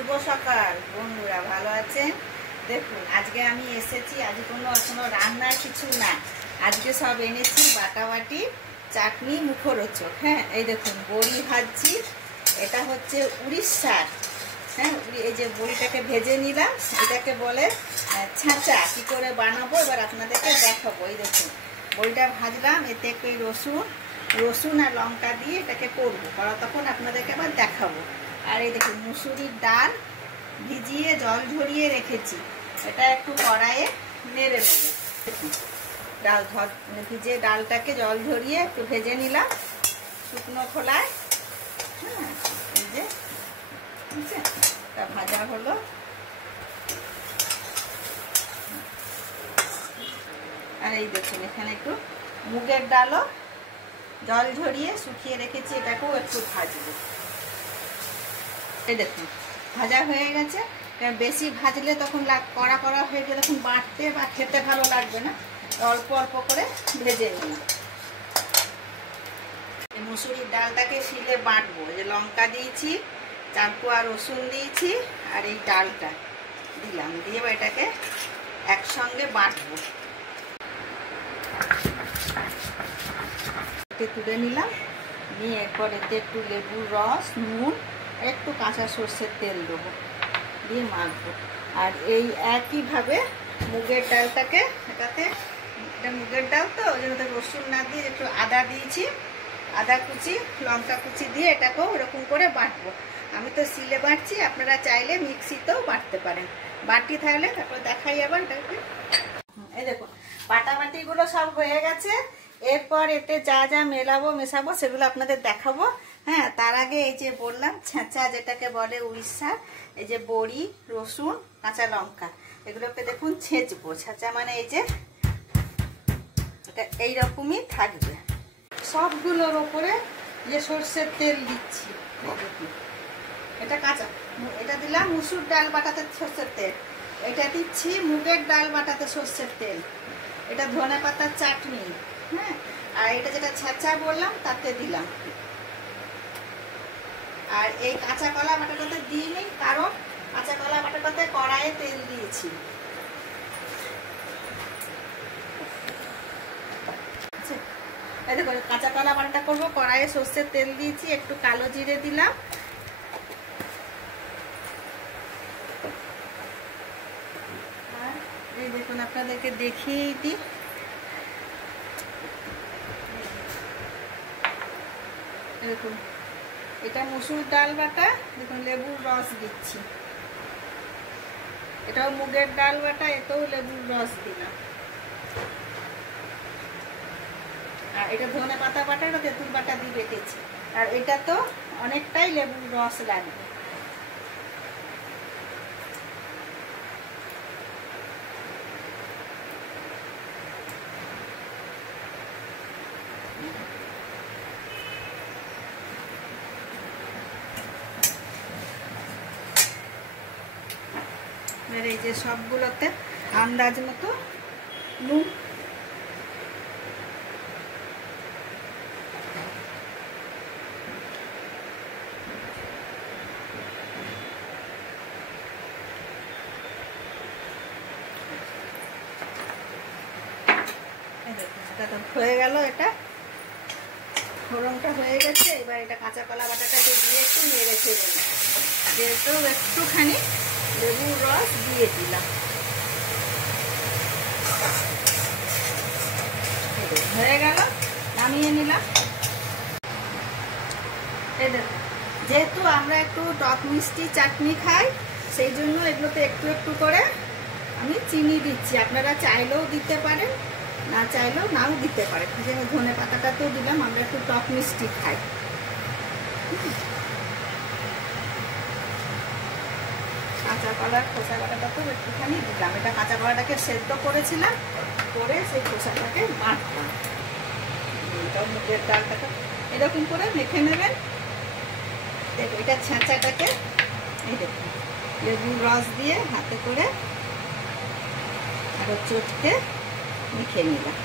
শুভ সকাল বন্ধুরা, ভালো আছেন? দেখুন আজকে আমি এসেছি, আজকে এখনো রান্নার কিছু না, আজকে সব এনেছি বাটাবাটি, চাটনি, মুখরোচক। হ্যাঁ, এই দেখুন বড়ি ভাজছি, এটা হচ্ছে উড়িষ্যার। হ্যাঁ, এই যে বড়িটাকে ভেজে নিলাম, এটাকে বলে ছাঁচা। কি করে বানাবো এবার আপনাদেরকে দেখাবো। এই দেখুন বড়িটা ভাজলাম, এতে একটু রসুন আর লঙ্কা দিয়ে এটাকে করবো, তখন আপনাদেরকে আবার দেখাবো। আর এই দেখুন মুসুরির ডাল ভিজিয়ে জল ঝরিয়ে রেখেছি, এটা একটু কড়াইয়ে নেড়ে নেব। দেখুন ভিজে ডালটাকে জল ঝরিয়ে একটু ভেজে নিলাম শুকনো খোলায়। হ্যাঁ, এই যে ভাজা হলো। আর এই দেখুন এখানে একটু মুগের ডালও জল ঝরিয়ে শুকিয়ে রেখেছি, এটাকেও একটু ভাজবো। এই দেখুন ভাজা হয়ে গেছে। বেশি ভাজলে তখন কড়া কড়া হয়ে গেলে তখন বাটতে বা খেতে ভালো লাগবে না, অল্প অল্প করে ভেজে নিই। এই মুসুরির ডালটাকে শিলে বাটবো। এই যে লঙ্কা দিয়েছি, 4 কোয়া রসুন দিয়েছি, আর এই ডালটা দিলাম, দিয়ে এটাকে একসঙ্গে বাটবো। তুলে নিলাম, নিয়ে এরপর এতে একটু লেবুর রস, নুন, একটু কাঁচা সর্ষের তেল দেবো, দিয়ে মাখবো। আর এই একইভাবে মুগের ডালটাকে, এটা মুগের ডাল তো ওই জন্য রসুন না দিয়ে একটু আদা দিয়েছি, আদা কুচি, লঙ্কা কুচি দিয়ে এটাকেও এরকম করে বাটবো। আমি তো শিলে বাটছি, আপনারা চাইলে মিক্সিতেও বাটতে পারেন। বাটি থাকলে তারপর দেখাই আবার এটাকে। এই দেখুন বাটাবাটিগুলো সব হয়ে গেছে। এরপর এতে যা যা মেশাবো সেগুলো আপনাদের দেখাবো। হ্যাঁ, তার আগে এই যে বললাম ছেঁচা, যেটাকে বলে উড়িষ্যার, এই যে বড়ি, রসুন, কাঁচা লঙ্কা, এগুলোকে দেখুন ছেঁচবো। ছেঁচা মানে এই যে এটা এইরকমই থাকবে। সবগুলোর ওপরে যে সর্ষের তেল দিচ্ছি, এটা কাঁচা, এটা দিলাম মুসুর ডাল বাটাতে সর্ষের তেল, এটা দিচ্ছি মুগের ডাল বাটাতে সর্ষের তেল, এটা ধনে পাতার চাটনি। হ্যাঁ, আর এটা যেটা ছেঁচা বললাম তাতে দিলাম। আর এই কাঁচা কলা বাটাটাতে দিইনি, কারণ কাঁচা কলা বাটাটাতে কড়াইয়ে তেল দিয়েছি। এই দেখো কাঁচা কলা বাটাটা করবো, কড়াইয়ে সর্ষের তেল দিয়েছি, একটু কালো জিরে দিলাম, আর এই দেখুন আপনাদেরকে দেখিয়েই দিই। দেখুন এটা মুসুর ডাল বাটা, দেখুন লেবুর রস দিচ্ছি, এটাও মুগের ডাল বাটা, এতেও লেবুর রস দিলাম। আর এটা ধনে পাতা বাটা, এটা তেঁতুল বাটা দিয়ে বেটেছি, আর এটা তো অনেকটাই লেবুর রস লাগবে। আর এই যে সবগুলোতে আন্দাজ মতো নুন, হয়ে গেল, এটা ফোড়নটা হয়ে গেছে। এবার এটা কাঁচা কলা বাটাটাকে দিয়ে একটু নেড়ে ছেড়ে নিই, যেহেতু একটুখানি লেবুর রস দিয়ে দিলাম। হয়ে গেল, নামিয়ে নিলাম। এই দেখুন, যেহেতু আমরা একটু টক মিষ্টি চাটনি খাই, সেই জন্য এগুলোতে একটু একটু করে আমি চিনি দিচ্ছি। আপনারা চাইলেও দিতে পারেন, না চাইলেও নাও দিতে পারেন। যেমন ধনে পাতাটাতেও দিলাম, আমরা একটু টক মিষ্টি খাই। কাঁচা কলার খোসা বাটাটাতেও একটুখানি দিলাম, এটা কাঁচা কলাটাকে সেদ্ধ করেছিলাম, করে সেই খোসাটাকে বাটলাম। এটাও মুগের ডালটাকে এরকম করে মেখে নেবেন। দেখো এটা ছেঁচাটাকে এই দেখুন লেবুর রস দিয়ে হাতে করে আরো চটকে মেখে নিলাম।